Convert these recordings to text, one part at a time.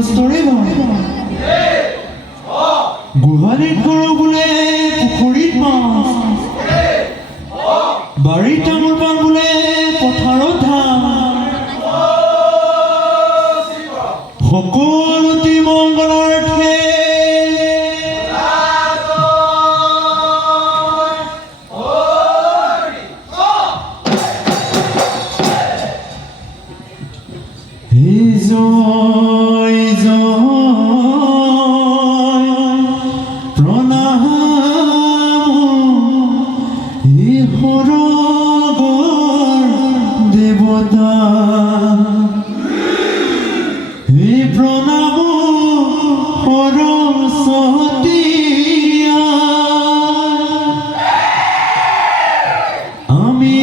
কষ্টৰে গোহালিত গৰু বোলে পুখুৰীত মাছ বাৰীত তামোল পাণ বোলে পথাৰত ধান সকলোটি মংগলাৰ্থে জয় জয় প্ৰণাম ঈশ্বৰ দেৱতা প্ৰণাম সৰস্বতী আমি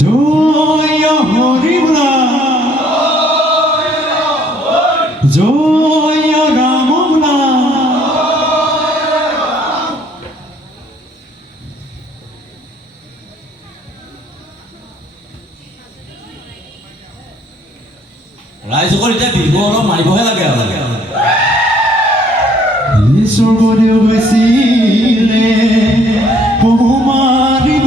জয় হৰি বলা জয় ৰাম বলা ৰাইজৰ এতিয়া বিহু অলপ মাৰিবহে লাগে স্বৰ্গদেউ গৈছিলে বহু মাৰিব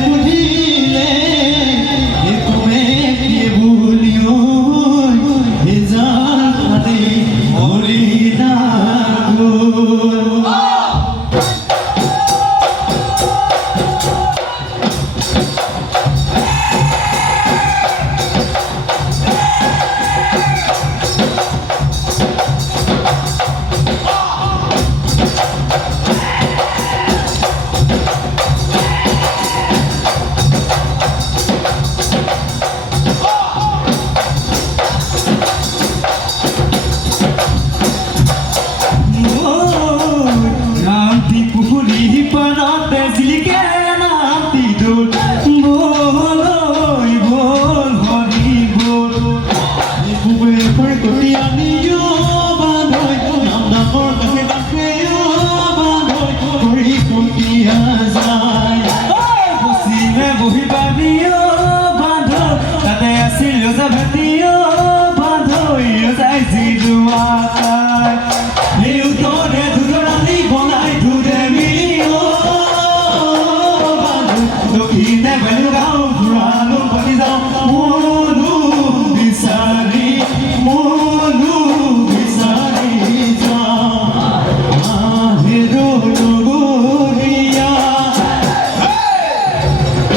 সুধিলে বহিবাদিও বান্ধ তাতে আছিল ৰজা ভাতিও বান্ধ ৰজাই যোৱা এই উত্তৰে ধুতৰালি বনাই ধুৰে মিলিও বান্ধ দক্ষিণে বেলুগাঁও ঘূৰালো বনি যাওঁ মনো বিচাৰি যাওঁ আহিলো নগৰীয়া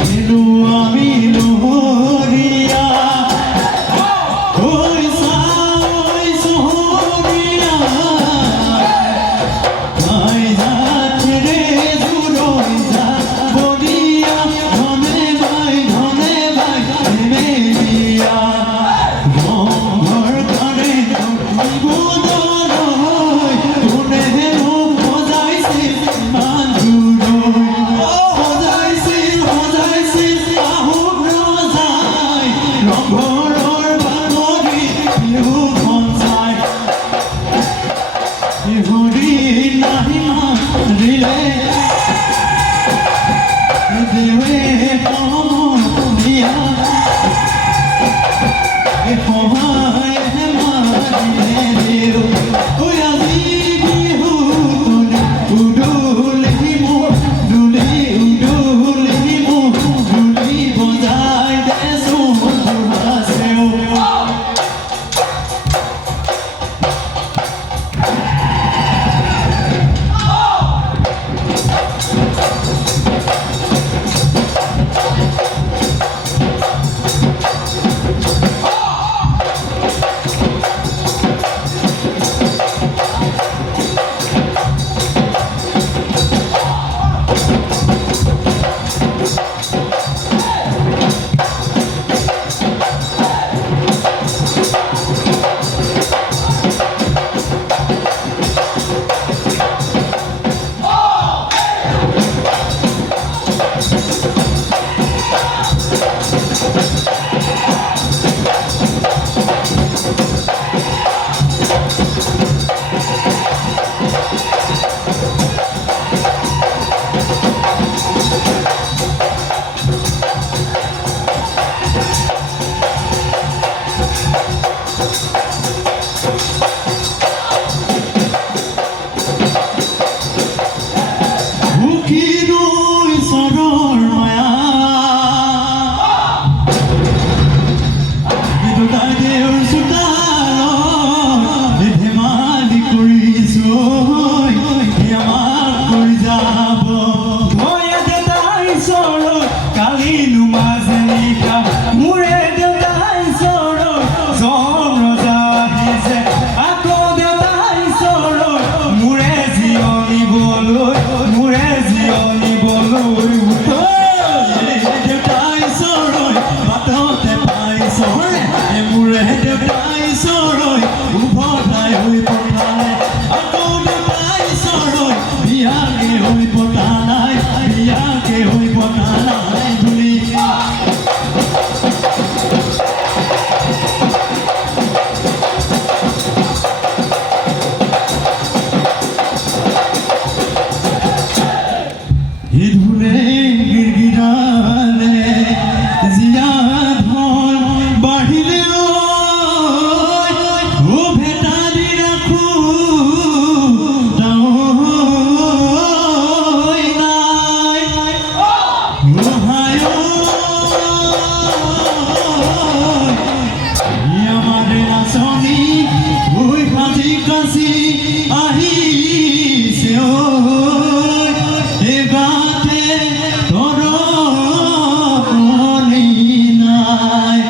এনো আমি নহৰীয়া ঐ চাই চহৰীয়া আই যাত্ৰে জুৰৈ যা বৰিয়া ধনে বাই মেলিয়া ঘৰ কাৰে নিবুদলৈ কোনে মোক সজাইছিল ইমান দূৰৈ সজাইছিল আহোম ৰজাই ৰংঘৰৰ বাগৰি বিহুখন চাই বিহুৰি নাহি মাৰিলে দেৱে সমনীয়া সহায় মাৰিলে দেউ ঐ আজি বিহু উদুলি মোক উদুলি মোক ধুলি বজাই দেচোন ধুৱাছেও উকিলো ঈশ্বৰৰ মায়া দুটাই দেউৰ চোতালত ধেমালি কৰিছো আমাক কৰি যাব ময়ে দেউতাই ঈশ্বৰত কালি নুমাজে নিশা মোৰে দেউতাই ঈশ্বৰত জন ৰজা আহিছে আকৌ দেউতাই ঈশ্বৰত মোৰে জিৰণিবলৈ দেউতাই ঈশ্বৰৈ বাটতে পাইছৰে মোৰে দেউতাই ঈশ্বৰৈ উভতাই হৈ পঠালে আকৌ দেউতাই ঈশ্বৰৈ বিয়াকে হৈ পতা নাই বুলি ধুনে গিৰগিৰালে জিয়া ধন বাঢ়িলে ও ভেটা দি ৰাখো নাই আমাৰ নাচনি ভুই ফাজি কাচি আহিছে গাতে তৰণি নাই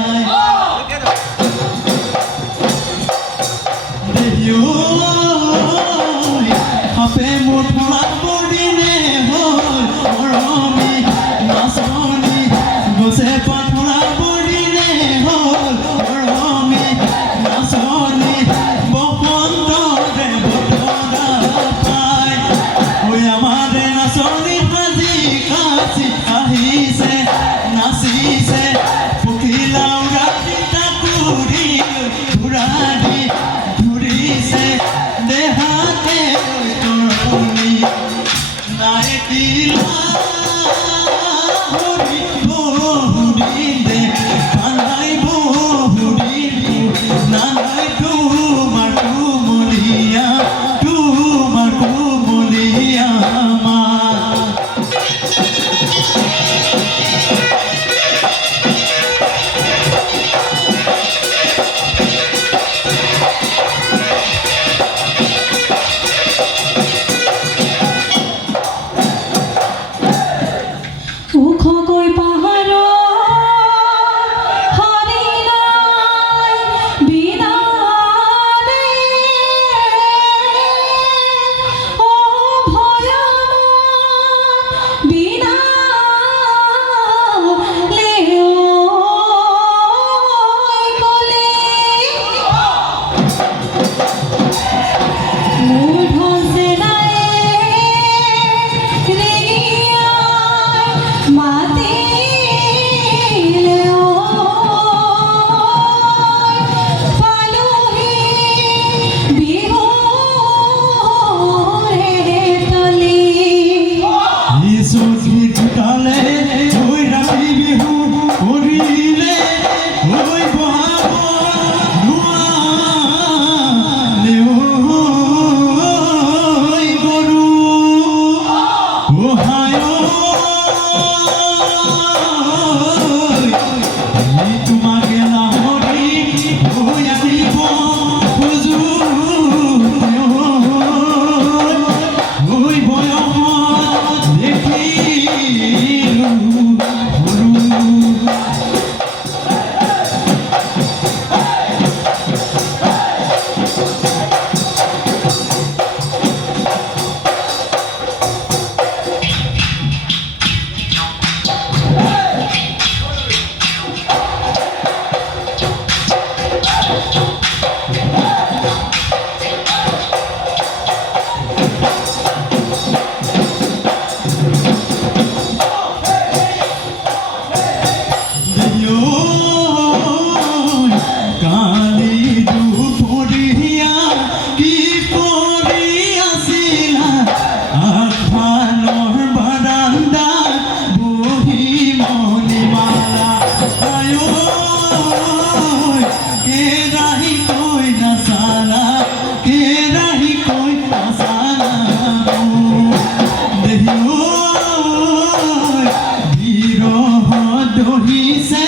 সাপে মোৰ ধৰা পৰিলে হ'ল মৰমী নাচনি ঐ কেৰাহী কৈ নাচালা কেৰাহী কৈ নাচালা দেহি ঐ বিৰহ দহিছে